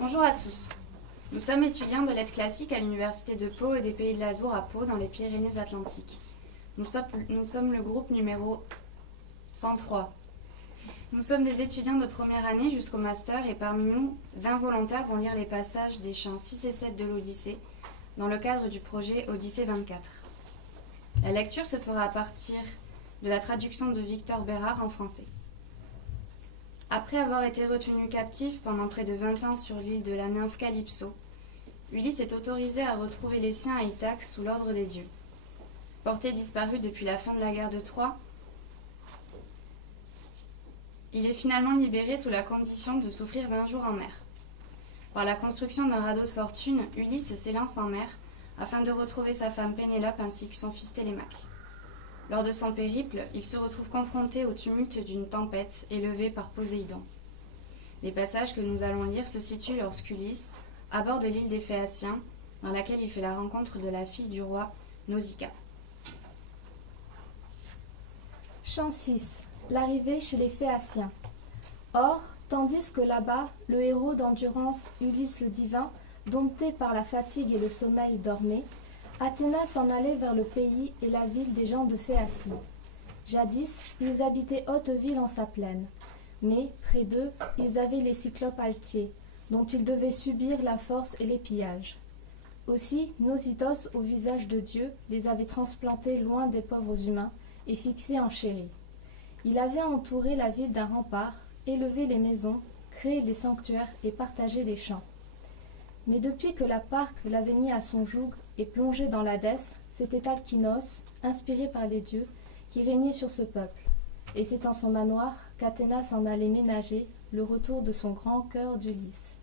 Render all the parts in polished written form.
Bonjour à tous. Nous sommes étudiants de lettres classiques à l'Université de Pau et des Pays de la Dour à Pau dans les Pyrénées-Atlantiques. Nous sommes le groupe numéro 103. Nous sommes des étudiants de première année jusqu'au master et parmi nous, 20 volontaires vont lire les passages des chants 6 et 7 de l'Odyssée dans le cadre du projet Odyssée 24. La lecture se fera à partir de la traduction de Victor Bérard en français. Après avoir été retenu captif pendant près de 20 ans sur l'île de la nymphe Calypso, Ulysse est autorisé à retrouver les siens à Ithaque sous l'ordre des dieux. Porté disparu depuis la fin de la guerre de Troie, il est finalement libéré sous la condition de souffrir 20 jours en mer. Par la construction d'un radeau de fortune, Ulysse s'élance en mer afin de retrouver sa femme Pénélope ainsi que son fils Télémaque. Lors de son périple, il se retrouve confronté au tumulte d'une tempête élevée par Poséidon. Les passages que nous allons lire se situent lorsqu'Ulysse, à bord de l'île des Phéaciens, dans laquelle il fait la rencontre de la fille du roi Nausicaa. Chant 6. L'arrivée chez les Phéaciens. Or, tandis que là-bas, le héros d'endurance Ulysse le divin, dompté par la fatigue et le sommeil, dormait, Athéna s'en allait vers le pays et la ville des gens de Phéacie. Jadis, ils habitaient Hauteville en sa plaine. Mais, près d'eux, ils avaient les Cyclopes altiers, dont ils devaient subir la force et les pillages. Aussi, Nausithos, au visage de Dieu, les avait transplantés loin des pauvres humains et fixés en chéris. Il avait entouré la ville d'un rempart, élevé les maisons, créé les sanctuaires et partagé les champs. Mais depuis que la Parque l'avait mis à son joug et plongé dans l'Hadès, c'était Alkynos, inspiré par les dieux, qui régnait sur ce peuple. Et c'est en son manoir qu'Athéna s'en allait ménager le retour de son grand cœur d'Ulysse.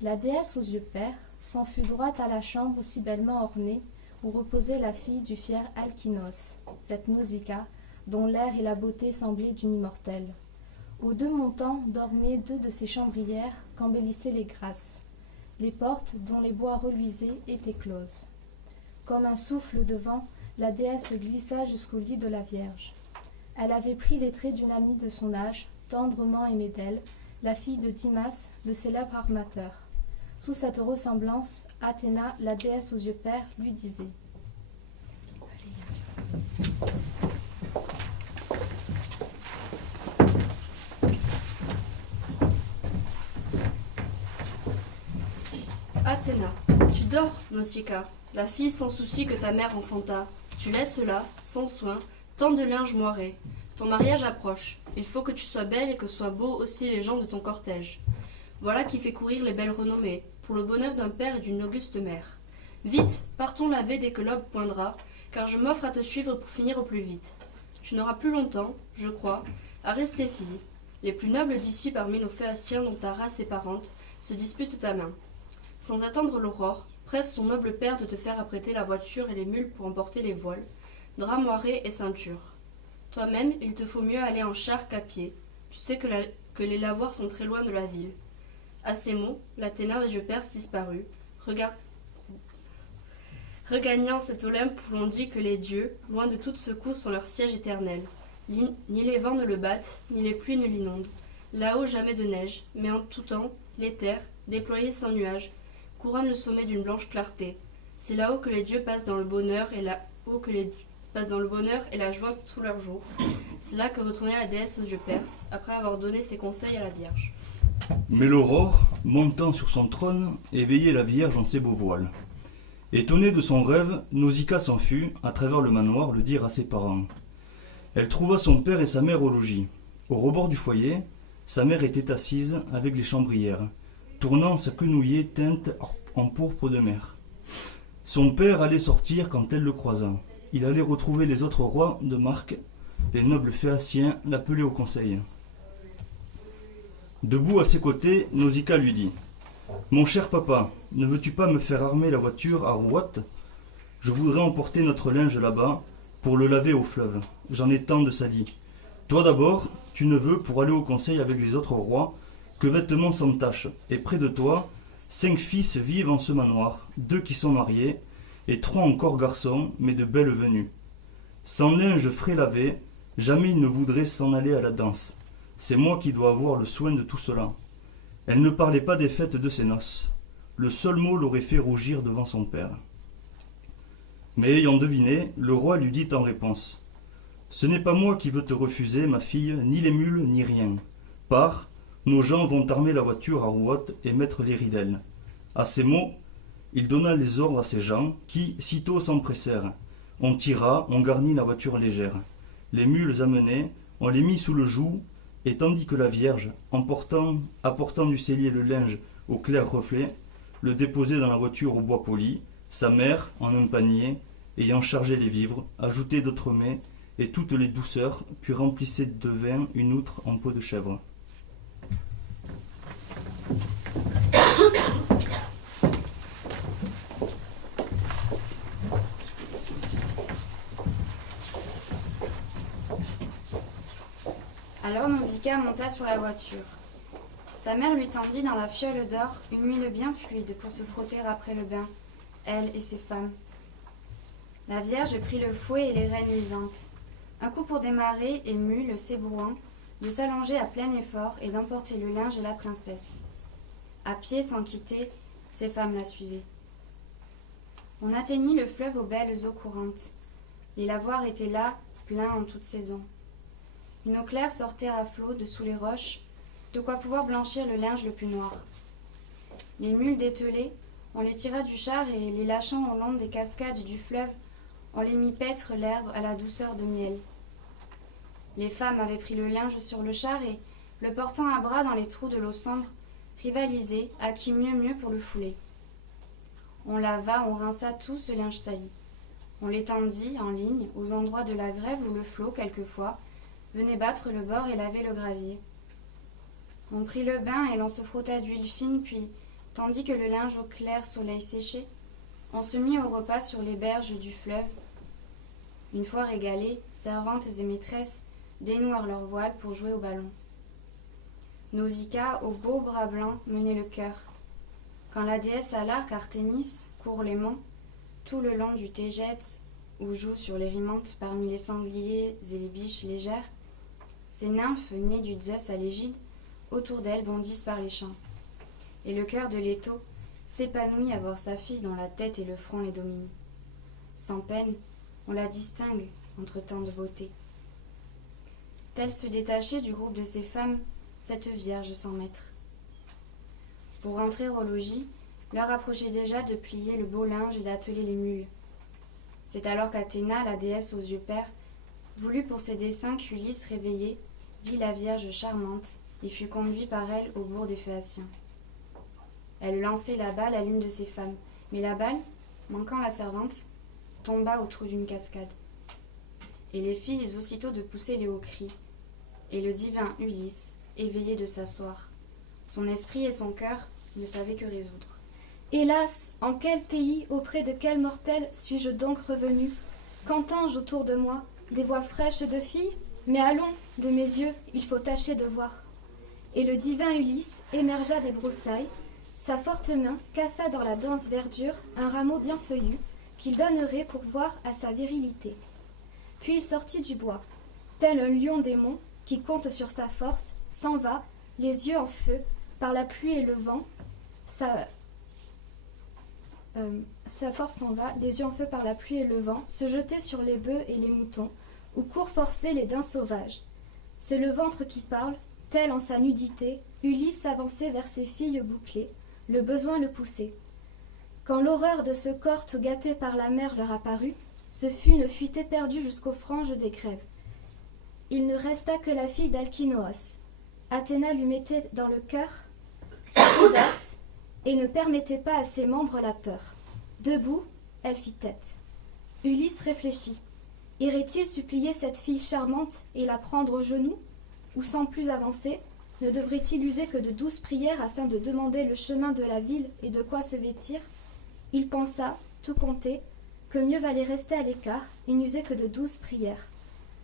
La déesse aux yeux pères s'en fut droite à la chambre si bellement ornée, où reposait la fille du fier Alkynos, cette Nausicaa, dont l'air et la beauté semblaient d'une immortelle. Aux deux montants dormaient deux de ses chambrières qu'embellissaient les grâces. Les portes, dont les bois reluisaient, étaient closes. Comme un souffle de vent, la déesse glissa jusqu'au lit de la Vierge. Elle avait pris les traits d'une amie de son âge, tendrement aimée d'elle, la fille de Dimas, le célèbre armateur. Sous cette ressemblance, Athéna, la déesse aux yeux pères, lui disait Athéna, tu dors, Nausicaa, la fille sans souci que ta mère enfanta. Tu laisses là, sans soin, tant de linge moiré. Ton mariage approche. Il faut que tu sois belle et que soient beaux aussi les gens de ton cortège. Voilà qui fait courir les belles renommées, pour le bonheur d'un père et d'une auguste mère. Vite, partons laver dès que l'aube poindra, car je m'offre à te suivre pour finir au plus vite. Tu n'auras plus longtemps, je crois, à rester fille. Les plus nobles d'ici parmi nos Phéaciens dont ta race est parente se disputent ta main. Sans attendre l'aurore, presse ton noble père de te faire apprêter la voiture et les mules pour emporter les voiles, draps moirés et ceinture. Toi-même, il te faut mieux aller en char qu'à pied. Tu sais que les lavoirs sont très loin de la ville. À ces mots, l'Athéna aux yeux perses disparut. Regagnant cet Olympe où l'on dit que les dieux, loin de toute secousse, sont leur siège éternel. Ni les vents ne le battent, ni les pluies ne l'inondent. Là-haut, jamais de neige, mais en tout temps, les terres, déployées sans nuages, couronne le sommet d'une blanche clarté. C'est là-haut que les dieux passent dans le bonheur et la joie tout leur jour. C'est là que retournait la déesse aux yeux perses, après avoir donné ses conseils à la Vierge. Mais l'aurore, montant sur son trône, éveillait la Vierge en ses beaux voiles. Étonnée de son rêve, Nausicaa s'en fut, à travers le manoir, le dire à ses parents. Elle trouva son père et sa mère au logis. Au rebord du foyer, sa mère était assise avec les chambrières, tournant sa quenouillée teinte en pourpre de mer. Son père allait sortir quand elle le croisa. Il allait retrouver les autres rois de Marc. Les nobles Phéaciens l'appelaient au conseil. Debout à ses côtés, Nausicaa lui dit « Mon cher papa, ne veux-tu pas me faire armer la voiture à rouotte ? Je voudrais emporter notre linge là-bas pour le laver au fleuve. J'en ai tant de sali. Toi d'abord, tu ne veux, pour aller au conseil avec les autres rois, que vêtements sans tache, et près de toi, 5 fils vivent en ce manoir, 2 qui sont mariés, et 3 encore garçons, mais de belles venues. Sans linge frais lavé, jamais ils ne voudraient s'en aller à la danse. C'est moi qui dois avoir le soin de tout cela. Elle ne parlait pas des fêtes de ses noces. Le seul mot l'aurait fait rougir devant son père. Mais ayant deviné, le roi lui dit en réponse : « Ce n'est pas moi qui veux te refuser, ma fille, ni les mules, ni rien. Pars, nos gens vont armer la voiture à rouottes et mettre les ridelles. » À ces mots, il donna les ordres à ses gens, qui, sitôt s'empressèrent. On tira, on garnit la voiture légère. Les mules amenées, on les mit sous le joug, et tandis que la Vierge, apportant du cellier le linge au clair reflet, le déposait dans la voiture au bois poli, sa mère, en un panier, ayant chargé les vivres, ajoutait d'autres mets, et toutes les douceurs, puis remplissait de vin une outre en peau de chèvre. Alors Nausicaa monta sur la voiture. Sa mère lui tendit dans la fiole d'or une huile bien fluide pour se frotter après le bain, elle et ses femmes. La Vierge prit le fouet et les rênes luisantes. Un coup pour démarrer et mule s'ébrouant, de s'allonger à plein effort et d'emporter le linge et la princesse. À pied, sans quitter, ses femmes la suivaient. On atteignit le fleuve aux belles eaux courantes. Les lavoirs étaient là, pleins en toute saison. Une eau claire sortait à flot de sous les roches, de quoi pouvoir blanchir le linge le plus noir. Les mules dételées, on les tira du char et, les lâchant au long des cascades du fleuve, on les mit paître l'herbe à la douceur de miel. Les femmes avaient pris le linge sur le char et, le portant à bras dans les trous de l'eau sombre, rivalisaient à qui mieux pour le fouler. On lava, on rinça tout ce linge sali. On l'étendit en ligne aux endroits de la grève où le flot, quelquefois, venait battre le bord et laver le gravier. On prit le bain et l'on se frotta d'huile fine, puis, tandis que le linge au clair soleil séchait, on se mit au repas sur les berges du fleuve. Une fois régalées, servantes et maîtresses dénouèrent leurs voiles pour jouer au ballon. Nausicaa, au beau bras blanc, menait le chœur. Quand la déesse à l'arc Artémis court les monts, tout le long du Tégète, où joue sur les rimantes parmi les sangliers et les biches légères, ces nymphes nées du Zeus à l'égide, autour d'elle bondissent par les champs. Et le cœur de Leto s'épanouit à voir sa fille dont la tête et le front les dominent. Sans peine, on la distingue entre tant de beauté. Telle se détachait du groupe de ces femmes, cette vierge sans maître. Pour rentrer au logis, l'heure approchait déjà de plier le beau linge et d'atteler les mules. C'est alors qu'Athéna, la déesse aux yeux pères, voulut pour ses desseins qu'Ulysse, réveillé, vit la Vierge charmante et fut conduit par elle au bourg des Phéaciens. Elle lançait la balle à l'une de ses femmes, mais la balle, manquant la servante, tomba au trou d'une cascade. Et les filles aussitôt de pousser les hauts cris, et le divin Ulysse, éveillé de s'asseoir. Son esprit et son cœur ne savaient que résoudre. Hélas, en quel pays, auprès de quel mortel suis-je donc revenu? Qu'entends-je autour de moi? Des voix fraîches de filles? Mais allons, de mes yeux, il faut tâcher de voir. Et le divin Ulysse émergea des broussailles, sa forte main cassa dans la dense verdure un rameau bien feuillu qu'il donnerait pour voir à sa virilité. Puis il sortit du bois, tel un lion démon qui compte sur sa force, s'en va, les yeux en feu, par la pluie et le vent, sa force s'en va, les yeux en feu par la pluie et le vent, se jeter sur les bœufs et les moutons, ou court forcer les daims sauvages. C'est le ventre qui parle, tel en sa nudité, Ulysse s'avançait vers ses filles bouclées, le besoin le poussait. Quand l'horreur de ce corps tout gâté par la mer leur apparut, ce fut une fuite éperdue jusqu'aux franges des grèves. Il ne resta que la fille d'Alkinoos. Athéna lui mettait dans le cœur cette audace et ne permettait pas à ses membres la peur. Debout, elle fit tête. Ulysse réfléchit. Irait-il supplier cette fille charmante et la prendre aux genoux? Ou sans plus avancer, ne devrait-il user que de douces prières afin de demander le chemin de la ville et de quoi se vêtir? Il pensa, tout compté, que mieux valait rester à l'écart et n'user que de douces prières.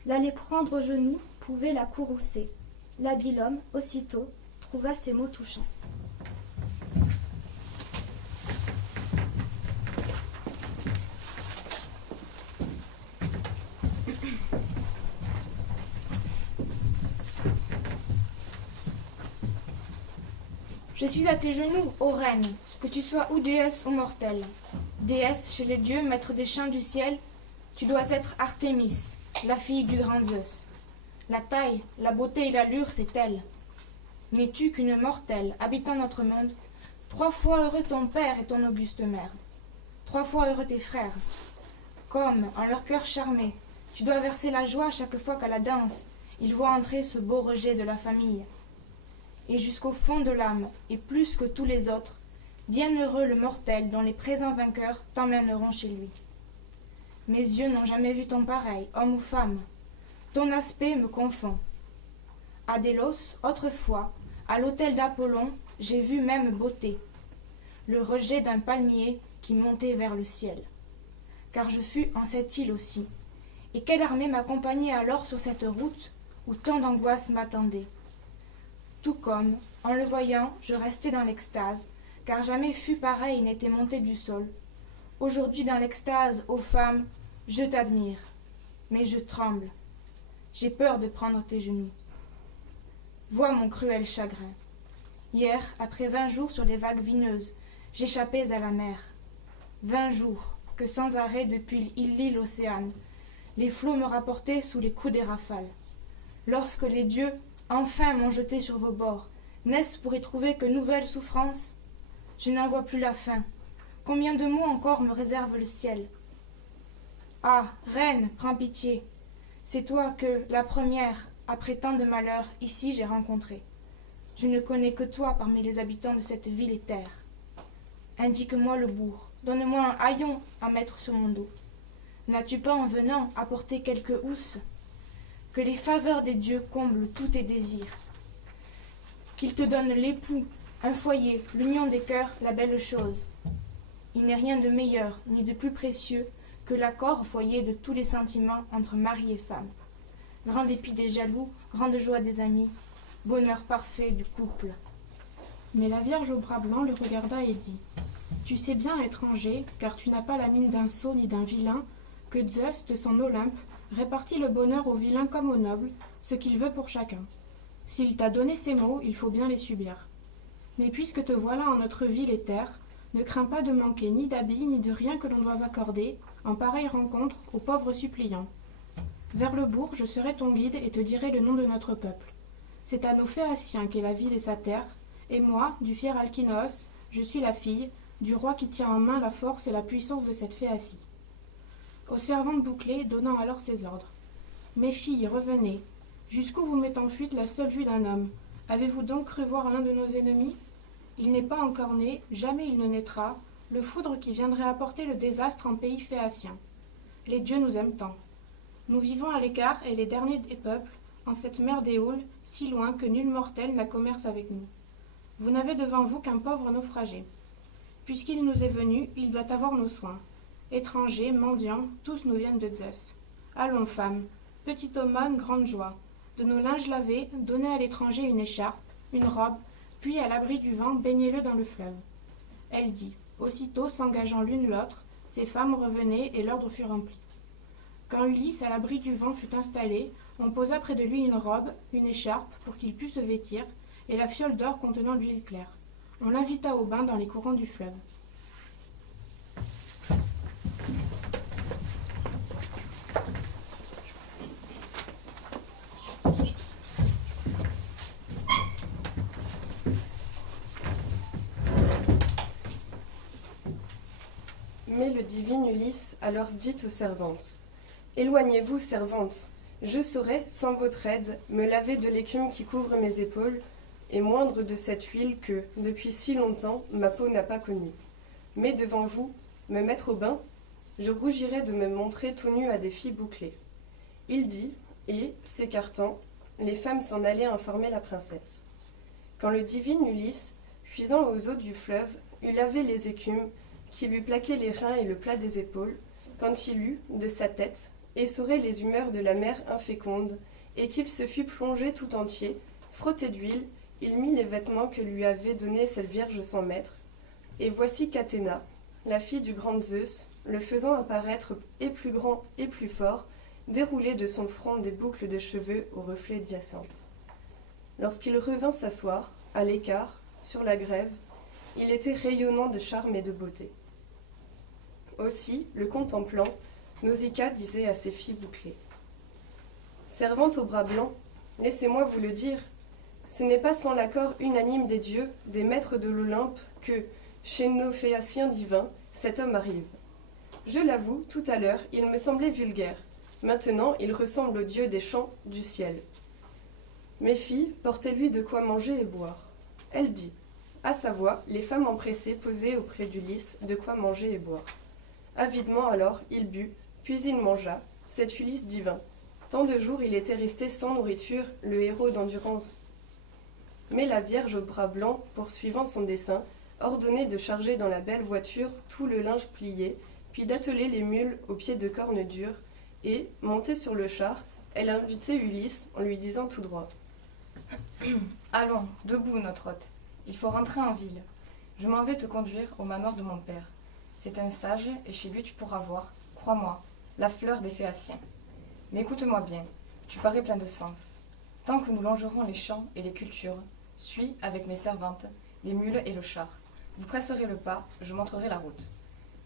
L'aller prendre aux genoux pouvait la courroucer. L'habile homme, aussitôt, trouva ces mots touchants. Je suis à tes genoux, ô reine, que tu sois ou déesse ou mortelle. Déesse chez les dieux, maître des chants du ciel, tu dois être Artémis, la fille du grand Zeus. La taille, la beauté et l'allure, c'est elle. N'es-tu qu'une mortelle, habitant notre monde? 3 fois heureux ton père et ton auguste mère. 3 fois heureux tes frères. Comme, en leur cœur charmé, tu dois verser la joie chaque fois qu'à la danse, ils voient entrer ce beau rejet de la famille. Et jusqu'au fond de l'âme, et plus que tous les autres, bienheureux le mortel dont les présents vainqueurs t'emmèneront chez lui. Mes yeux n'ont jamais vu ton pareil, homme ou femme. Ton aspect me confond. À Délos, autrefois, à l'autel d'Apollon, j'ai vu même beauté, le rejet d'un palmier qui montait vers le ciel. Car je fus en cette île aussi, et quelle armée m'accompagnait alors sur cette route où tant d'angoisse m'attendait. Tout comme, en le voyant, je restais dans l'extase, car jamais fut pareil n'était monté du sol. Aujourd'hui dans l'extase, ô femme, je t'admire, mais je tremble. J'ai peur de prendre tes genoux. Vois mon cruel chagrin. Hier, après 20 jours sur les vagues vineuses, j'échappais à la mer. 20 jours, que sans arrêt depuis l'île l'océan, les flots me rapportaient sous les coups des rafales. Lorsque les dieux, enfin, m'ont jeté sur vos bords, n'est-ce pour y trouver que nouvelles souffrances? Je n'en vois plus la fin. Combien de mots encore me réserve le ciel? Ah, reine, prends pitié. C'est toi que, la première, après tant de malheurs, ici j'ai rencontré. Je ne connais que toi parmi les habitants de cette ville et terre. Indique-moi le bourg, donne-moi un haillon à mettre sur mon dos. N'as-tu pas en venant apporté quelque housse? Que les faveurs des dieux comblent tous tes désirs. Qu'ils te donnent l'époux, un foyer, l'union des cœurs, la belle chose. Il n'est rien de meilleur ni de plus précieux que l'accord foyer de tous les sentiments entre mari et femme. Grand dépit des jaloux, grande joie des amis, bonheur parfait du couple. Mais la Vierge au bras blanc le regarda et dit « Tu sais bien, étranger, car tu n'as pas la mine d'un sot ni d'un vilain, que Zeus, de son Olympe, répartit le bonheur aux vilains comme aux nobles, ce qu'il veut pour chacun. S'il t'a donné ces mots, il faut bien les subir. Mais puisque te voilà en notre ville et terre, ne crains pas de manquer ni d'habits ni de rien que l'on doive accorder, en pareille rencontre, aux pauvres suppliants. Vers le bourg, je serai ton guide et te dirai le nom de notre peuple. C'est à nos Phéaciens qu'est la ville et sa terre, et moi, du fier Alkinoos, je suis la fille du roi qui tient en main la force et la puissance de cette Phéacie. » Aux servantes bouclées, donnant alors ses ordres. « Mes filles, revenez. Jusqu'où vous met en fuite la seule vue d'un homme? Avez-vous donc cru voir l'un de nos ennemis? Il n'est pas encore né, jamais il ne naîtra, le foudre qui viendrait apporter le désastre en pays phéacien. Les dieux nous aiment tant. Nous vivons à l'écart et les derniers des peuples, en cette mer d'Éoule, si loin que nul mortel n'a commerce avec nous. Vous n'avez devant vous qu'un pauvre naufragé. Puisqu'il nous est venu, il doit avoir nos soins. Étrangers, mendiants, tous nous viennent de Zeus. Allons, femmes, petite aumône, grande joie. De nos linges lavés, donnez à l'étranger une écharpe, une robe, puis à l'abri du vent, baignez-le dans le fleuve. » Elle dit. Aussitôt, s'engageant l'une l'autre, ces femmes revenaient et l'ordre fut rempli. Quand Ulysse, à l'abri du vent, fut installé, on posa près de lui une robe, une écharpe, pour qu'il pût se vêtir, et la fiole d'or contenant l'huile claire. On l'invita au bain dans les courants du fleuve. Mais le divin Ulysse alors dit aux servantes « Éloignez-vous, servantes, je saurai, sans votre aide, me laver de l'écume qui couvre mes épaules et moindre de cette huile que, depuis si longtemps, ma peau n'a pas connue. Mais devant vous, me mettre au bain, je rougirais de me montrer tout nu à des filles bouclées. » Il dit, et, s'écartant, les femmes s'en allaient informer la princesse. Quand le divin Ulysse, puisant aux eaux du fleuve, eut lavé les écumes, qui lui plaquaient les reins et le plat des épaules, quand il eut, de sa tête, essoré les humeurs de la mer inféconde, et qu'il se fut plongé tout entier, frotté d'huile, il mit les vêtements que lui avait donnés cette vierge sans maître, et voici qu'Athéna, la fille du grand Zeus, le faisant apparaître et plus grand et plus fort, déroulait de son front des boucles de cheveux aux reflets d'hyacinthe. Lorsqu'il revint s'asseoir, à l'écart, sur la grève, il était rayonnant de charme et de beauté. Aussi, le contemplant, Nausicaa disait à ses filles bouclées. Servante au bras blanc, laissez-moi vous le dire, ce n'est pas sans l'accord unanime des dieux, des maîtres de l'Olympe, que, chez nos Phéaciens divins, cet homme arrive. Je l'avoue, tout à l'heure, il me semblait vulgaire. Maintenant, il ressemble au dieu des champs du ciel. Mes filles, portez-lui de quoi manger et boire. Elle dit, à sa voix, les femmes empressées posaient auprès d'Ulysse de quoi manger et boire. Avidement alors, il but, puis il mangea, cet Ulysse divin. Tant de jours il était resté sans nourriture, le héros d'endurance. Mais la Vierge au bras blanc, poursuivant son dessein, ordonnait de charger dans la belle voiture tout le linge plié, puis d'atteler les mules aux pieds de cornes dures, et, montée sur le char, elle invitait Ulysse en lui disant tout droit. Allons, debout, notre hôte. Il faut rentrer en ville. Je m'en vais te conduire au manoir de mon père. C'est un sage, et chez lui tu pourras voir, crois-moi, la fleur des Phéaciens. Mais écoute-moi bien, tu parais plein de sens. Tant que nous longerons les champs et les cultures, suis, avec mes servantes, les mules et le char. Vous presserez le pas, je montrerai la route.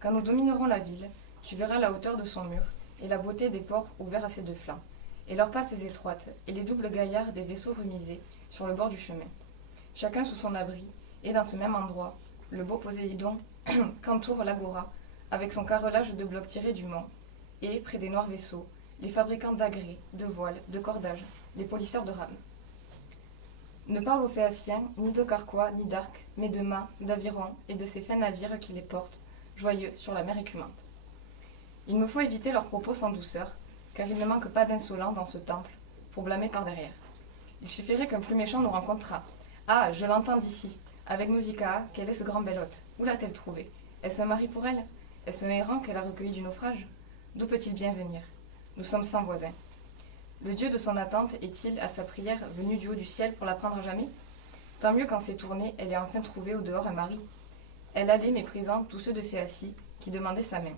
Quand nous dominerons la ville, tu verras la hauteur de son mur et la beauté des ports ouverts à ses deux flancs, et leurs passes étroites et les doubles gaillards des vaisseaux remisés sur le bord du chemin. Chacun sous son abri, et dans ce même endroit, le beau Poséidon qu'entoure l'agora, avec son carrelage de blocs tirés du mont, et, près des noirs vaisseaux, les fabricants d'agrès, de voiles, de cordages, les polisseurs de rames. Ne parle aux Phéaciens ni de carquois ni d'arcs, mais de mâts, d'avirons et de ces fins navires qui les portent, joyeux sur la mer écumante. Il me faut éviter leurs propos sans douceur, car il ne manque pas d'insolents dans ce temple, pour blâmer par derrière. Il suffirait qu'un plus méchant nous rencontrât. Ah, je l'entends d'ici. Avec Nausicaa, quel est ce grand bel hôte? Où l'a-t-elle trouvé? Est-ce un mari pour elle? Est-ce un errant qu'elle a recueilli du naufrage? D'où peut-il bien venir? Nous sommes sans voisins. Le Dieu de son attente est-il, à sa prière, venu du haut du ciel pour la prendre à jamais? Tant mieux qu'en s'est tournée, elle ait enfin trouvé au dehors un mari. Elle allait méprisant tous ceux de Phéacie qui demandaient sa main.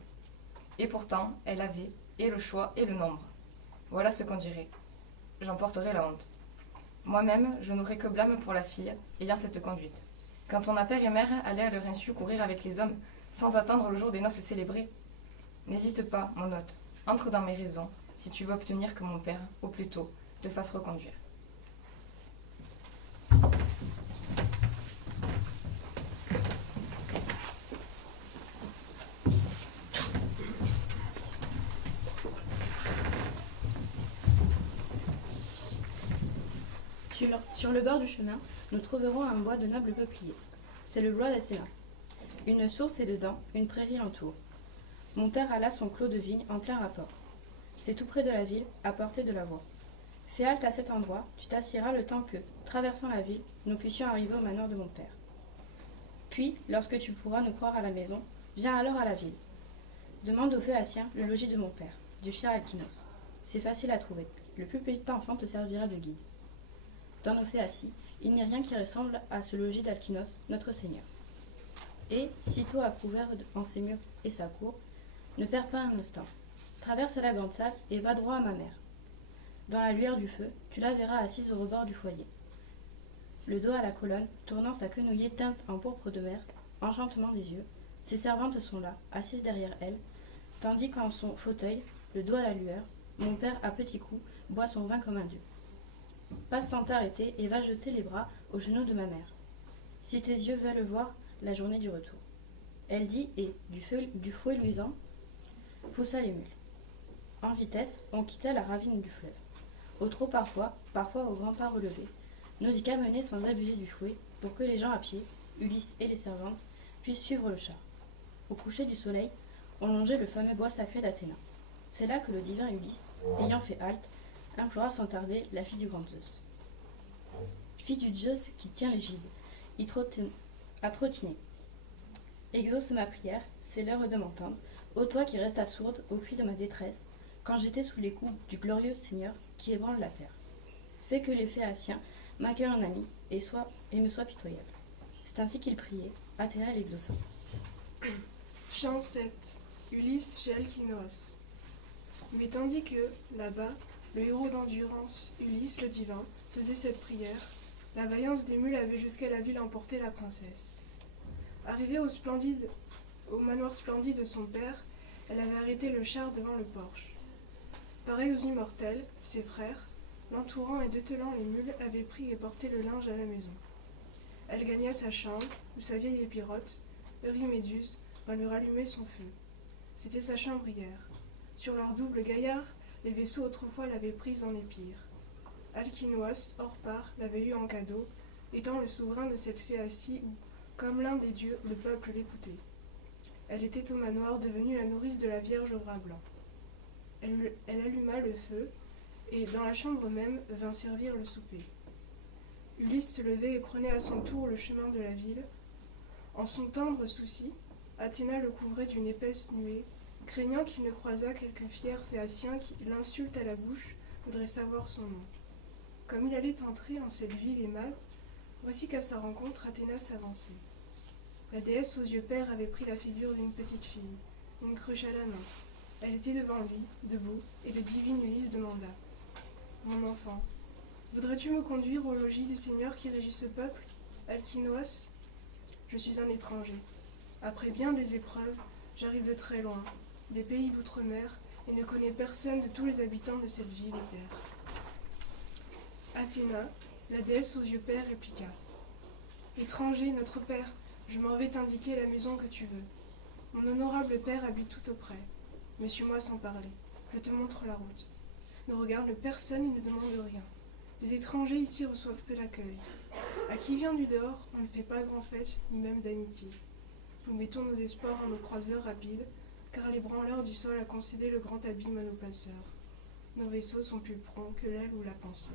Et pourtant, elle avait et le choix et le nombre. Voilà ce qu'on dirait. J'en porterai la honte. Moi-même, je n'aurais que blâme pour la fille, ayant cette conduite. Quand ton père et mère allaient à leur insu courir avec les hommes, sans attendre le jour des noces célébrées. N'hésite pas, mon hôte, entre dans mes raisons, si tu veux obtenir que mon père, au plus tôt, te fasse reconduire. Sur le bord du chemin, nous trouverons un bois de nobles peupliers. C'est le bois d'Athéna. Une source est dedans, une prairie l'entoure. Mon père alla son clos de vigne en plein rapport. C'est tout près de la ville, à portée de la voie. Fais halte à cet endroit, tu t'assieras le temps que, traversant la ville, nous puissions arriver au manoir de mon père. Puis, lorsque tu pourras nous croire à la maison, viens alors à la ville. Demande aux Phéaciens le logis de mon père, du fier Alkinos. C'est facile à trouver. Le plus petit enfant te servira de guide. Dans nos Phéacies, il n'y a rien qui ressemble à ce logis d'Alkinos, notre Seigneur. Et, sitôt à couvert en ses murs et sa cour, ne perds pas un instant. Traverse la grande salle et va droit à ma mère. Dans la lueur du feu, tu la verras assise au rebord du foyer. Le dos à la colonne, tournant sa quenouillée teinte en pourpre de mer, enchantement des yeux, ses servantes sont là, assises derrière elle, tandis qu'en son fauteuil, le dos à la lueur, mon père, à petits coups, boit son vin comme un dieu. Passe sans t'arrêter et va jeter les bras aux genoux de ma mère. Si tes yeux veulent voir la journée du retour. Elle dit et, du fouet luisant, poussa les mules. En vitesse, on quitta la ravine du fleuve. Au trot parfois au grand pas relevé, Nausicaa menait sans abuser du fouet pour que les gens à pied, Ulysse et les servantes, puissent suivre le char. Au coucher du soleil, on longeait le fameux bois sacré d'Athéna. C'est là que le divin Ulysse, ayant fait halte, implora sans tarder la fille du grand Zeus. Fille du Zeus qui tient l'égide, à trottiner. Exauce ma prière, c'est l'heure de m'entendre, ô toi qui restes sourde au cri de ma détresse, quand j'étais sous les coups du glorieux Seigneur qui ébranle la terre. Fais que les Phéaciens m'accueillent en ami et me soient pitoyables. C'est ainsi qu'il priait, Athéna l'exauça. Chant 7. Ulysse chez Alkinos. Mais tandis que, là-bas, le héros d'endurance, Ulysse le divin, faisait cette prière, La vaillance des mules avait jusqu'à la ville emporté la princesse. Arrivée au manoir splendide de son père, elle avait arrêté le char devant le porche. Pareil aux immortels, ses frères, l'entourant et dételant les mules, avaient pris et porté le linge à la maison. Elle gagna sa chambre, où sa vieille épirote, Euryméduse, vint lui rallumer son feu. C'était sa chambre hier. Sur leur double gaillard, les vaisseaux autrefois l'avaient prise en épire. Alkinoos, hors part, l'avait eu en cadeau, étant le souverain de cette Phéacie où, comme l'un des dieux, le peuple l'écoutait. Elle était au manoir, devenue la nourrice de la Vierge au bras blanc. Elle alluma le feu, et dans la chambre même vint servir le souper. Ulysse se levait et prenait à son tour le chemin de la ville. En son tendre souci, Athéna le couvrait d'une épaisse nuée, craignant qu'il ne croisât quelque fier Phéacien qui, l'insulte à la bouche, voudrait savoir son nom. Comme il allait entrer en cette ville aimable, voici qu'à sa rencontre Athéna s'avançait. La déesse aux yeux pères avait pris la figure d'une petite fille, une cruche à la main. Elle était devant lui, debout, et le divin Ulysse demanda « Mon enfant, voudrais-tu me conduire au logis du Seigneur qui régit ce peuple, Alkinoos ? Je suis un étranger. Après bien des épreuves, j'arrive de très loin, des pays d'outre-mer, et ne connais personne de tous les habitants de cette ville et terre. » Athéna, la déesse aux yeux pères, répliqua « Étranger, notre père, je m'en vais t'indiquer la maison que tu veux. Mon honorable père habite tout auprès. Mais suis-moi sans parler. Je te montre la route. Ne regarde personne et ne demande rien. Les étrangers ici reçoivent peu d'accueil. À qui vient du dehors, on ne fait pas grand fête, ni même d'amitié. Nous mettons nos espoirs en nos croiseurs rapides, car les branleurs du sol a concédé le grand abîme à nos passeurs. Nos vaisseaux sont plus prompts que l'aile ou la pensée.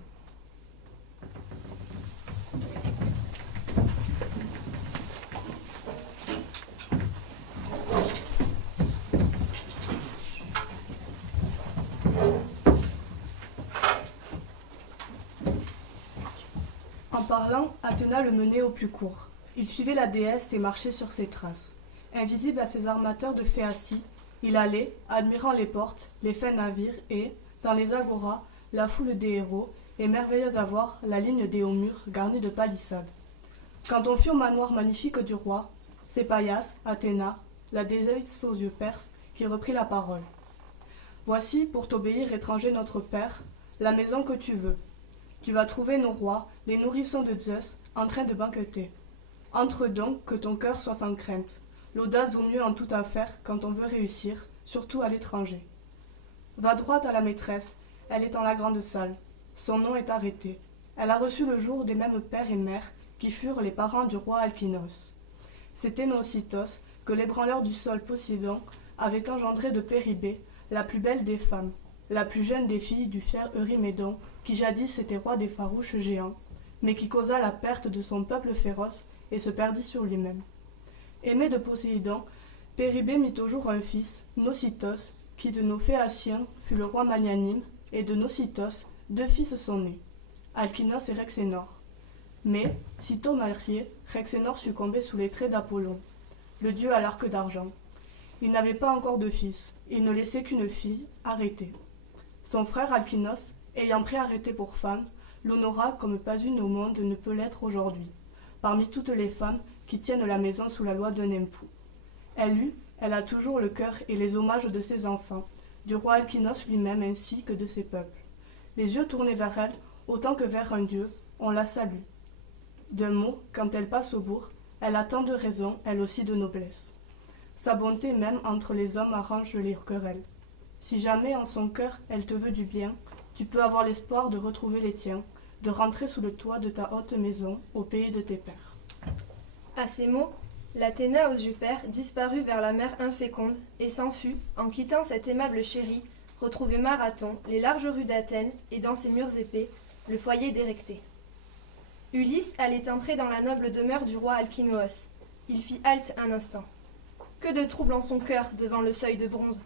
En parlant, Athéna le menait au plus court. Il suivait la déesse et marchait sur ses traces. Invisible à ses armateurs de Phéacie, il allait, admirant les portes, les fins navires et, dans les agoras, la foule des héros, émerveillés à voir la ligne des hauts murs garnis de palissades. Quand on fut au manoir magnifique du roi, c'est Paias, Athéna, la déesse aux yeux perses, qui reprit la parole. Voici, pour t'obéir, étranger notre père, la maison que tu veux. Tu vas trouver nos rois, les nourrissons de Zeus, en train de banqueter. Entre donc, que ton cœur soit sans crainte. L'audace vaut mieux en toute affaire quand on veut réussir, surtout à l'étranger. Va droit à la maîtresse, elle est dans la grande salle. Son nom est arrêté. Elle a reçu le jour des mêmes pères et mères qui furent les parents du roi Alkinos. C'était Nocitos que l'ébranleur du sol Poséidon avait engendré de Péribée, la plus belle des femmes, la plus jeune des filles du fier Eurymédon, qui jadis était roi des farouches géants, mais qui causa la perte de son peuple féroce et se perdit sur lui-même. Aimé de Poséidon, Péribée mit au jour un fils, Nocitos, qui de nos Phéaciens fut le roi magnanime, et de Nocitos, 2 fils sont nés, Alkinos et Rhexénor. Mais, sitôt marié, Rhexénor succombait sous les traits d'Apollon, le dieu à l'arc d'argent. Il n'avait pas encore de fils, il ne laissait qu'une fille, Arrêtée. Son frère Alkinos, ayant pris Arrêtée pour femme, l'honora comme pas une au monde ne peut l'être aujourd'hui, parmi toutes les femmes qui tiennent la maison sous la loi d'un époux. Elle a toujours le cœur et les hommages de ses enfants, du roi Alkinos lui-même ainsi que de ses peuples. Les yeux tournés vers elle, autant que vers un dieu, on la salue. D'un mot, quand elle passe au bourg, elle a tant de raisons, elle aussi de noblesse. Sa bonté même entre les hommes arrange les querelles. Si jamais en son cœur elle te veut du bien, tu peux avoir l'espoir de retrouver les tiens, de rentrer sous le toit de ta haute maison, au pays de tes pères. À ces mots, l'Athéna aux yeux pères disparut vers la mer inféconde et s'en fut, en quittant cette aimable chérie, retrouver Marathon, les larges rues d'Athènes et dans ses murs épais, le foyer d'Érectée. Ulysse allait entrer dans la noble demeure du roi Alkinoos. Il fit halte un instant. Que de trouble en son cœur devant le seuil de bronze.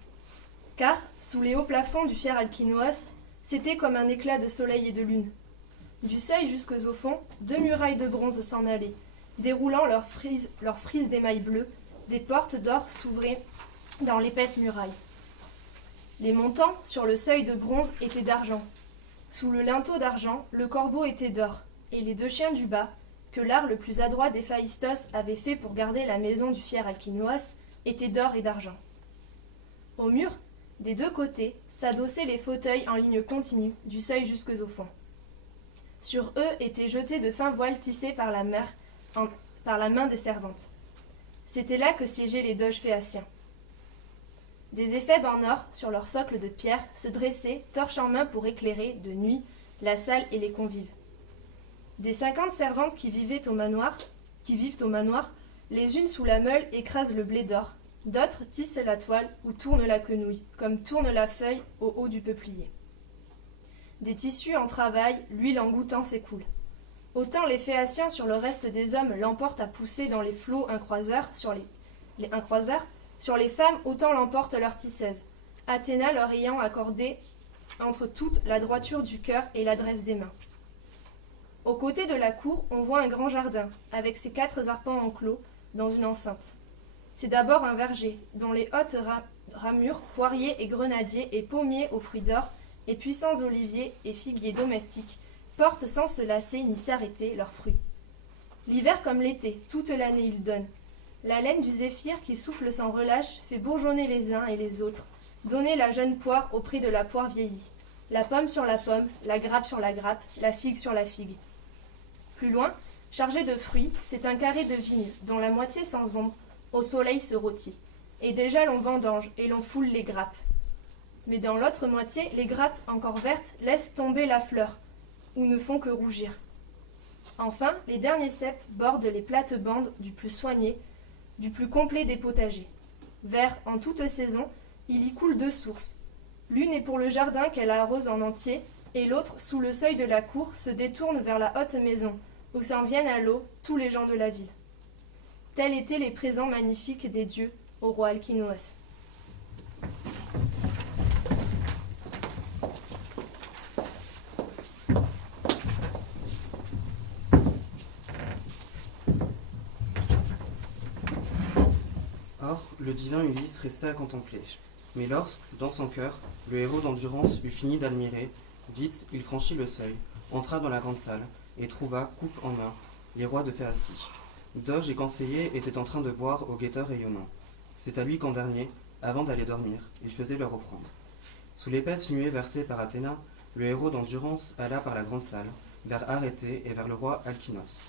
Car, sous les hauts plafonds du fier Alkinoos, c'était comme un éclat de soleil et de lune. Du seuil jusqu'au fond, 2 murailles de bronze s'en allaient, déroulant leurs frises d'émail bleu, des portes d'or s'ouvraient dans l'épaisse muraille. Les montants, sur le seuil de bronze, étaient d'argent. Sous le linteau d'argent, le corbeau était d'or, et les 2 chiens du bas, que l'art le plus adroit d'Héphaïstos avait fait pour garder la maison du fier Alkinoos, étaient d'or et d'argent. Au mur, des 2 côtés, s'adossaient les fauteuils en ligne continue, du seuil jusqu'au fond. Sur eux étaient jetés de fins voiles tissés par la main des servantes. C'était là que siégeaient les doges phéaciens. Des éphèbes en or, sur leur socle de pierre, se dressaient, torches en main pour éclairer, de nuit, la salle et les convives. Des 50 servantes qui vivent au manoir, les unes sous la meule écrasent le blé d'or, d'autres tissent la toile ou tournent la quenouille, comme tourne la feuille au haut du peuplier. Des tissus en travail, l'huile en goûtant s'écoule. Autant les Phéaciens sur le reste des hommes l'emportent à pousser dans les flots un croiseur sur les femmes, autant l'emportent leurs tisseuses, Athéna leur ayant accordé entre toutes la droiture du cœur et l'adresse des mains. Aux côtés de la cour, on voit un grand jardin, avec ses 4 arpents enclos, dans une enceinte. C'est d'abord un verger, dont les hautes ramures, poiriers et grenadiers et pommiers aux fruits d'or, et puissants oliviers et figuiers domestiques, portent sans se lasser ni s'arrêter leurs fruits. L'hiver comme l'été, toute l'année ils donnent. La laine du zéphyr qui souffle sans relâche fait bourgeonner les uns et les autres, donner la jeune poire au prix de la poire vieillie, la pomme sur la pomme, la grappe sur la grappe, la figue sur la figue. Plus loin, chargé de fruits, c'est un carré de vigne, dont la moitié sans ombre, au soleil se rôtit. Et déjà l'on vendange, et l'on foule les grappes. Mais dans l'autre moitié, les grappes, encore vertes, laissent tomber la fleur, ou ne font que rougir. Enfin, les derniers ceps bordent les plates-bandes du plus soigné, du plus complet des potagers. Vers, en toute saison, il y coule 2 sources. L'une est pour le jardin qu'elle arrose en entier, et l'autre, sous le seuil de la cour, se détourne vers la haute maison, où s'en viennent à l'eau tous les gens de la ville. Tels étaient les présents magnifiques des dieux au roi Alkinoos. Or, le divin Ulysse restait à contempler. Mais lorsque, dans son cœur, le héros d'endurance eut fini d'admirer, vite il franchit le seuil, entra dans la grande salle, et trouva, coupe en main, les rois de Phéacie. Doge et conseillers étaient en train de boire au guetteur rayonnant. C'est à lui qu'en dernier, avant d'aller dormir, il faisait leur offrande. Sous l'épaisse nuée versée par Athéna, le héros d'endurance alla par la grande salle, vers Arrêté et vers le roi Alkinos.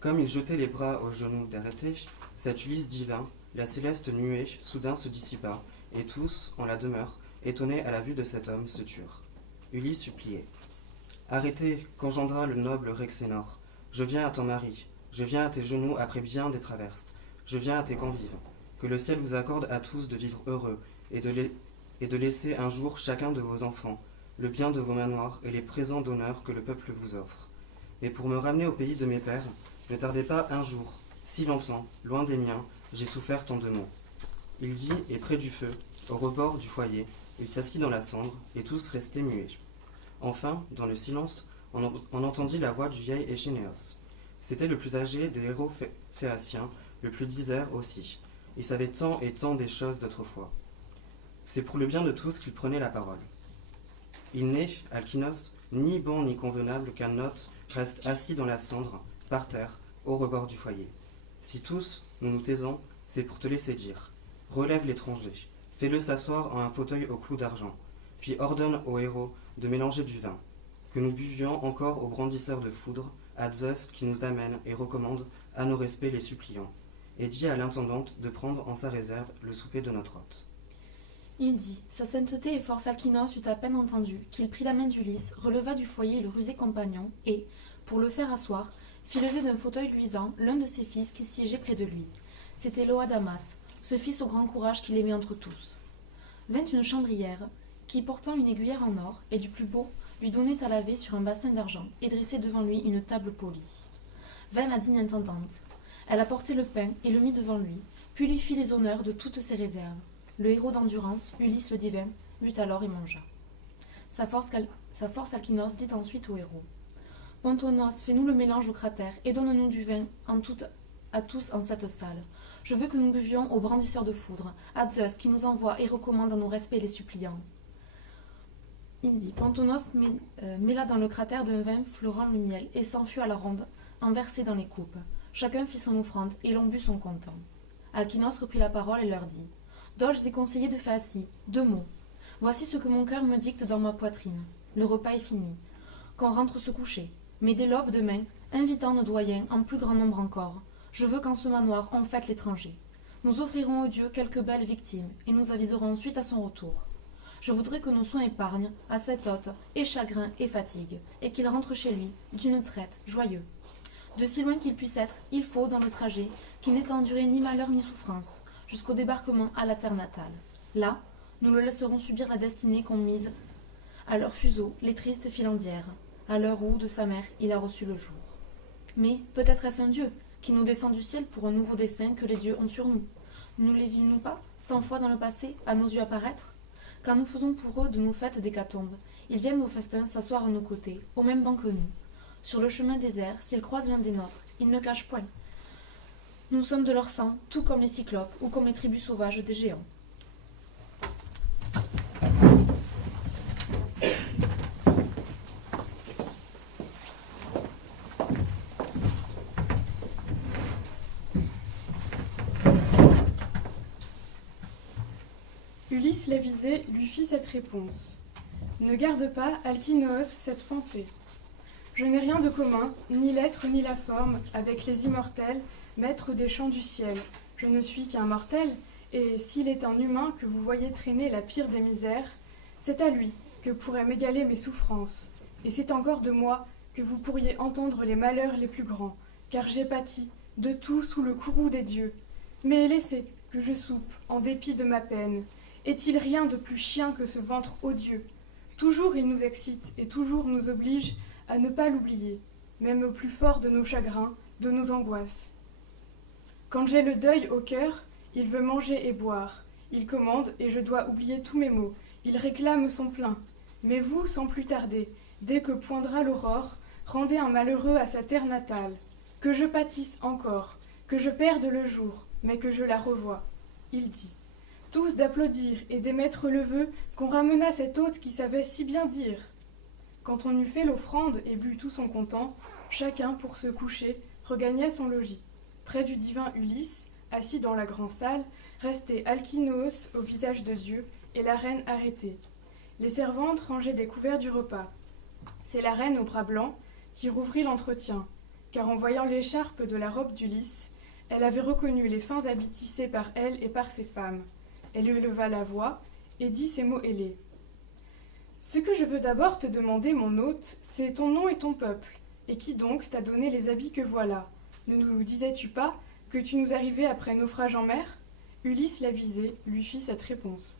Comme il jetait les bras aux genoux d'Arrêté, cet Ulysse divin, la céleste nuée, soudain se dissipa, et tous, en la demeure, étonnés à la vue de cet homme, se turent. Ulysse suppliait. Arrêtez, qu'engendra le noble Rhexénor. Je viens à ton mari, je viens à tes genoux après bien des traverses, je viens à tes convives. Que le ciel vous accorde à tous de vivre heureux, et de laisser un jour chacun de vos enfants, le bien de vos manoirs et les présents d'honneur que le peuple vous offre. Mais pour me ramener au pays de mes pères, ne tardez pas un jour, si longtemps, loin des miens, j'ai souffert tant de maux. Il dit, et près du feu, au rebord du foyer, il s'assit dans la cendre, et tous restaient muets. Enfin, dans le silence, on entendit la voix du vieil Échénéos. C'était le plus âgé des héros phéaciens, le plus disert aussi. Il savait tant et tant des choses d'autrefois. C'est pour le bien de tous qu'il prenait la parole. Il n'est, Alkinos, ni bon ni convenable qu'un hôte reste assis dans la cendre, par terre, au rebord du foyer. Si tous, nous nous taisons, c'est pour te laisser dire. Relève l'étranger, fais-le s'asseoir en un fauteuil au clou d'argent, puis ordonne au héros de mélanger du vin, que nous buvions encore aux brandisseurs de foudre, à Zeus qui nous amène et recommande à nos respects les suppliants, et dit à l'intendante de prendre en sa réserve le souper de notre hôte. Il dit, sa sainteté et force Alkinos eut à peine entendu, qu'il prit la main d'Ulysse, releva du foyer le rusé compagnon, et, pour le faire asseoir, fit lever d'un fauteuil luisant l'un de ses fils qui siégeait près de lui. C'était Laodamas, ce fils au grand courage qu'il aimait entre tous. Vint une chambrière, qui, portant une aiguillère en or, et du plus beau, lui donnait à laver sur un bassin d'argent, et dressait devant lui une table polie. Vint la digne intendante. Elle apportait le pain et le mit devant lui, puis lui fit les honneurs de toutes ses réserves. Le héros d'endurance, Ulysse le divin, but alors et mangea. Sa force Alkinos dit ensuite au héros. Pontonos, fais-nous le mélange au cratère, et donne-nous du vin à tous en cette salle. Je veux que nous buvions aux brandisseurs de foudre, à Zeus qui nous envoie et recommande à nos respects les suppliants. Il dit, Pantonos mêla dans le cratère d'un vin fleurant le miel et s'en fut à la ronde, en versé dans les coupes. Chacun fit son offrande et l'on but son content. Alkinos reprit la parole et leur dit, Dolges et conseillers de Phéacie, 2 mots. Voici ce que mon cœur me dicte dans ma poitrine. Le repas est fini. Qu'on rentre se coucher. Mais dès l'aube demain, invitant nos doyens en plus grand nombre encore, je veux qu'en ce manoir on fête l'étranger. Nous offrirons au Dieu quelques belles victimes et nous aviserons ensuite à son retour. Je voudrais que nos soins épargnent à cet hôte et chagrin et fatigue, et qu'il rentre chez lui d'une traite joyeux. De si loin qu'il puisse être, il faut, dans le trajet, qu'il n'ait enduré ni malheur ni souffrance, jusqu'au débarquement à la terre natale. Là, nous le laisserons subir la destinée qu'ont mise à leur fuseau les tristes filandières, à l'heure où, de sa mère, il a reçu le jour. Mais peut-être est-ce un Dieu qui nous descend du ciel pour un nouveau dessein que les dieux ont sur nous. Ne les vîmes-nous pas, 100 fois dans le passé, à nos yeux apparaître? Quand nous faisons pour eux de nos fêtes d'hécatombe, ils viennent au festin s'asseoir à nos côtés, au même banc que nous. Sur le chemin désert, s'ils croisent l'un des nôtres, ils ne cachent point. Nous sommes de leur sang, tout comme les cyclopes ou comme les tribus sauvages des géants. Ulysse l'avisé lui fit cette réponse. Ne garde pas, Alkinoos, cette pensée. Je n'ai rien de commun, ni l'être ni la forme, avec les immortels, maîtres des champs du ciel. Je ne suis qu'un mortel, et s'il est un humain que vous voyez traîner la pire des misères, c'est à lui que pourraient m'égaler mes souffrances. Et c'est encore de moi que vous pourriez entendre les malheurs les plus grands, car j'ai pâti de tout sous le courroux des dieux. Mais laissez que je soupe, en dépit de ma peine. Est-il rien de plus chien que ce ventre odieux? Toujours il nous excite et toujours nous oblige à ne pas l'oublier, même au plus fort de nos chagrins, de nos angoisses. Quand j'ai le deuil au cœur, il veut manger et boire. Il commande et je dois oublier tous mes maux. Il réclame son plein. Mais vous, sans plus tarder, dès que poindra l'aurore, rendez un malheureux à sa terre natale. Que je pâtisse encore, que je perde le jour, mais que je la revoie. Il dit. Tous d'applaudir et d'émettre le vœu qu'on ramena cet hôte qui savait si bien dire. Quand on eut fait l'offrande et bu tout son content, chacun, pour se coucher, regagnait son logis. Près du divin Ulysse, assis dans la grande salle, restait Alkinoos au visage de Dieu et la reine arrêtée. Les servantes rangeaient des couverts du repas. C'est la reine aux bras blancs qui rouvrit l'entretien, car en voyant l'écharpe de la robe d'Ulysse, elle avait reconnu les fins habits tissés par elle et par ses femmes. Elle éleva la voix et dit ces mots ailés. « Ce que je veux d'abord te demander, mon hôte, c'est ton nom et ton peuple, et qui donc t'a donné les habits que voilà. Ne nous disais-tu pas que tu nous arrivais après naufrage en mer ?» Ulysse l'avisé lui fit cette réponse.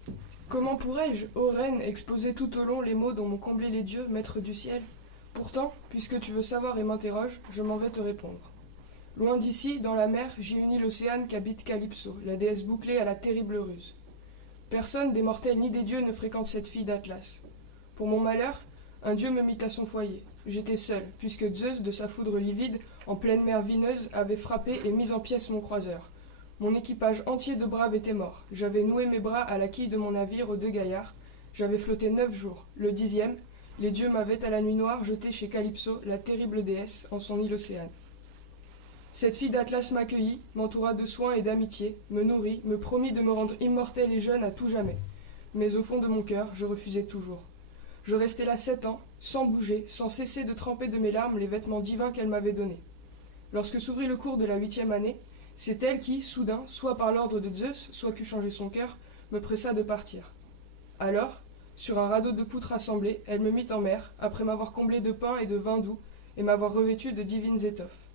« Comment pourrais-je, ô reine, exposer tout au long les mots dont m'ont comblé les dieux, maîtres du ciel? Pourtant, puisque tu veux savoir et m'interroges, je m'en vais te répondre. Loin d'ici, dans la mer, j'y unis l'océane qu'habite Calypso, la déesse bouclée à la terrible ruse. Personne, des mortels ni des dieux, ne fréquente cette fille d'Atlas. Pour mon malheur, un dieu me mit à son foyer. J'étais seul, puisque Zeus, de sa foudre livide, en pleine mer vineuse, avait frappé et mis en pièces mon croiseur. Mon équipage entier de braves était mort. J'avais noué mes bras à la quille de mon navire aux 2 gaillards. J'avais flotté 9 jours. Le 10e, les dieux m'avaient à la nuit noire jeté chez Calypso, la terrible déesse, en son île Océane. Cette fille d'Atlas m'accueillit, m'entoura de soins et d'amitié, me nourrit, me promit de me rendre immortel et jeune à tout jamais. Mais au fond de mon cœur, je refusais toujours. Je restai là 7 ans, sans bouger, sans cesser de tremper de mes larmes les vêtements divins qu'elle m'avait donnés. Lorsque s'ouvrit le cours de la 8e année, c'est elle qui, soudain, soit par l'ordre de Zeus, soit qu'eût changé son cœur, me pressa de partir. Alors, sur un radeau de poutres assemblées, elle me mit en mer, après m'avoir comblé de pain et de vin doux, et m'avoir revêtu de divines étoffes.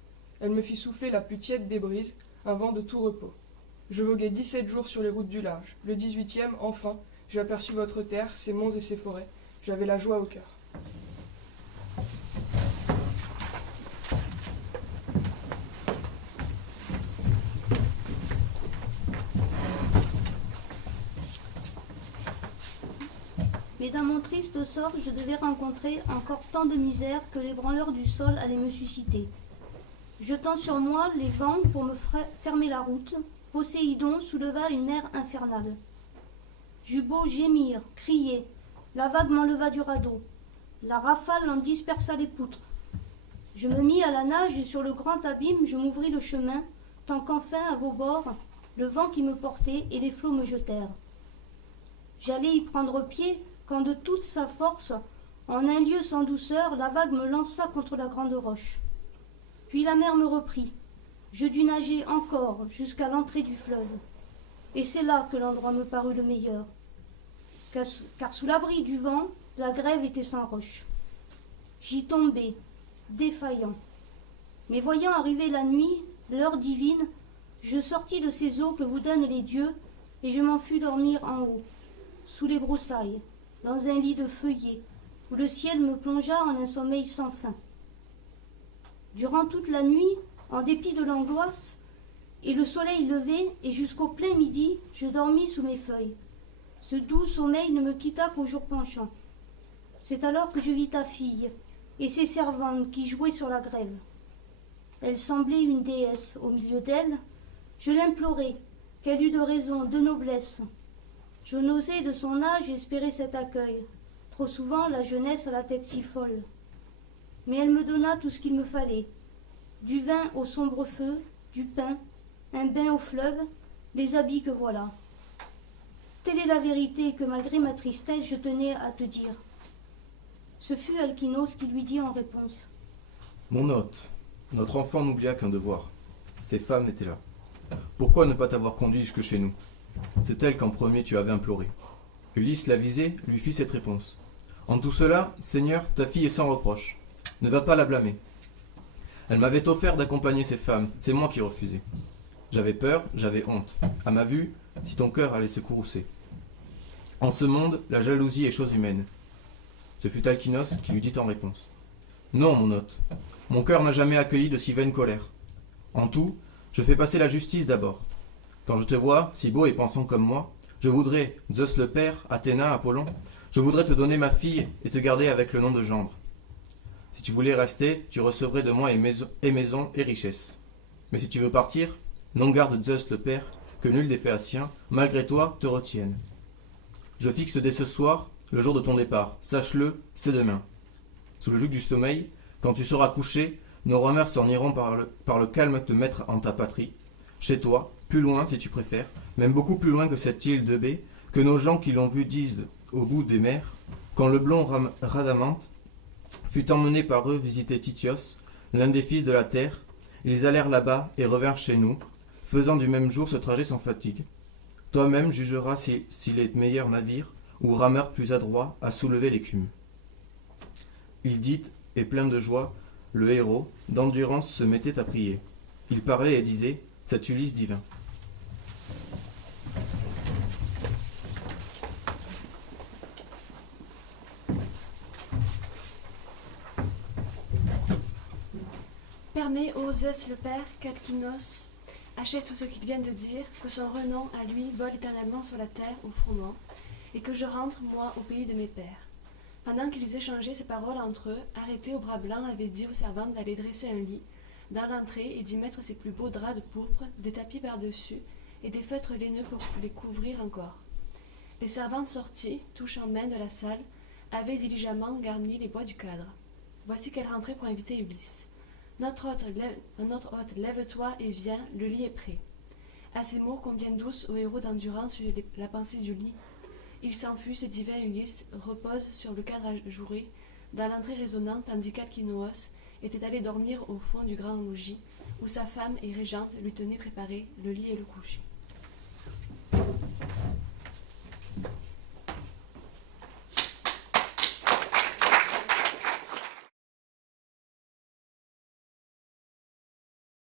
Elle me fit souffler la plus tiède des brises, un vent de tout repos. Je voguai 17 jours sur les routes du large. Le 18e, enfin, j'aperçus votre terre, ses monts et ses forêts. J'avais la joie au cœur. Mais dans mon triste sort, je devais rencontrer encore tant de misères que les branleurs du sol allaient me susciter. Jetant sur moi les vents pour me fermer la route, Poséidon souleva une mer infernale. J'eus beau gémir, crier, La vague m'enleva du radeau. La rafale en dispersa les poutres. Je me mis à la nage et sur le grand abîme je m'ouvris le chemin, tant qu'enfin, à vos bords, le vent qui me portait et les flots me jetèrent. J'allais y prendre pied quand de toute sa force, en un lieu sans douceur, la vague me lança contre la grande roche. Puis la mer me reprit. Je dus nager encore jusqu'à l'entrée du fleuve. Et c'est là que l'endroit me parut le meilleur. Car sous l'abri du vent, la grève était sans roche. J'y tombai, défaillant. Mais voyant arriver la nuit, l'heure divine, je sortis de ces eaux que vous donnent les dieux, et je m'en fus dormir en haut, sous les broussailles, dans un lit de feuillets, où le ciel me plongea en un sommeil sans fin. Durant toute la nuit, en dépit de l'angoisse, et le soleil levé, et jusqu'au plein midi, je dormis sous mes feuilles. Ce doux sommeil ne me quitta qu'au jour penchant. C'est alors que je vis ta fille, et ses servantes qui jouaient sur la grève. Elle semblait une déesse. Au milieu d'elle, je l'implorai, qu'elle eût de raison, de noblesse. Je n'osais de son âge espérer cet accueil. Trop souvent, la jeunesse a la tête si folle. Mais elle me donna tout ce qu'il me fallait. Du vin au sombre feu, du pain, un bain au fleuve, les habits que voilà. Telle est la vérité que, malgré ma tristesse, je tenais à te dire. Ce fut Alkinos qui lui dit en réponse. Mon hôte, notre enfant n'oublia qu'un devoir. Ces femmes étaient là. Pourquoi ne pas t'avoir conduit jusque chez nous? C'est elle qu'en premier tu avais imploré. Ulysse, l'avisé, lui fit cette réponse. En tout cela, Seigneur, ta fille est sans reproche. Ne va pas la blâmer. Elle m'avait offert d'accompagner ces femmes, c'est moi qui refusai. J'avais peur, j'avais honte. À ma vue, si ton cœur allait se courroucer. En ce monde, la jalousie est chose humaine. Ce fut Alkinos qui lui dit en réponse. Non, mon hôte, mon cœur n'a jamais accueilli de si vaine colère. En tout, je fais passer la justice d'abord. Quand je te vois, si beau et pensant comme moi, je voudrais, Zeus le Père, Athéna, Apollon, je voudrais te donner ma fille et te garder avec le nom de gendre. Si tu voulais rester, tu recevrais de moi et maison et richesse. Mais si tu veux partir, non garde Zeus le Père, que nul des Phéaciens, malgré toi, te retienne. Je fixe dès ce soir le jour de ton départ. Sache-le, c'est demain. Sous le joug du sommeil, quand tu seras couché, nos rameurs s'en iront par le calme te mettre en ta patrie. Chez toi, plus loin si tu préfères, même beaucoup plus loin que cette île de baie, que nos gens qui l'ont vue disent au bout des mers, quand le blond Rhadamante fut emmené par eux visiter Tityos, l'un des fils de la terre, ils allèrent là-bas et revinrent chez nous, faisant du même jour ce trajet sans fatigue. Toi-même jugeras s'il est meilleur navire ou rameur plus adroit à soulever l'écume. Il dit, et plein de joie, le héros, d'endurance se mettait à prier. Il parlait et disait, cet Ulysse divin. Permets, ô Zeus le Père, qu'Alkinos achève tout ce qu'il vient de dire, que son renom à lui vole éternellement sur la terre au froment, et que je rentre, moi, au pays de mes pères. Pendant qu'ils échangeaient ces paroles entre eux, arrêté au bras blanc avait dit aux servantes d'aller dresser un lit dans l'entrée et d'y mettre ses plus beaux draps de pourpre, des tapis par-dessus et des feutres laineux pour les couvrir encore. Les servantes sorties, touche en main de la salle, avaient diligemment garni les bois du cadre. Voici qu'elles rentraient pour inviter Ulysse. Notre hôte, lève-toi et viens, le lit est prêt. À ces mots, combien douces au héros d'endurance fut la pensée du lit. Il s'enfuit, ce divin Ulysse repose sur le cadre ajouré, dans l'entrée résonnante, tandis qu'Alkinoos était allé dormir au fond du grand logis, où sa femme et régente lui tenaient préparé le lit et le coucher.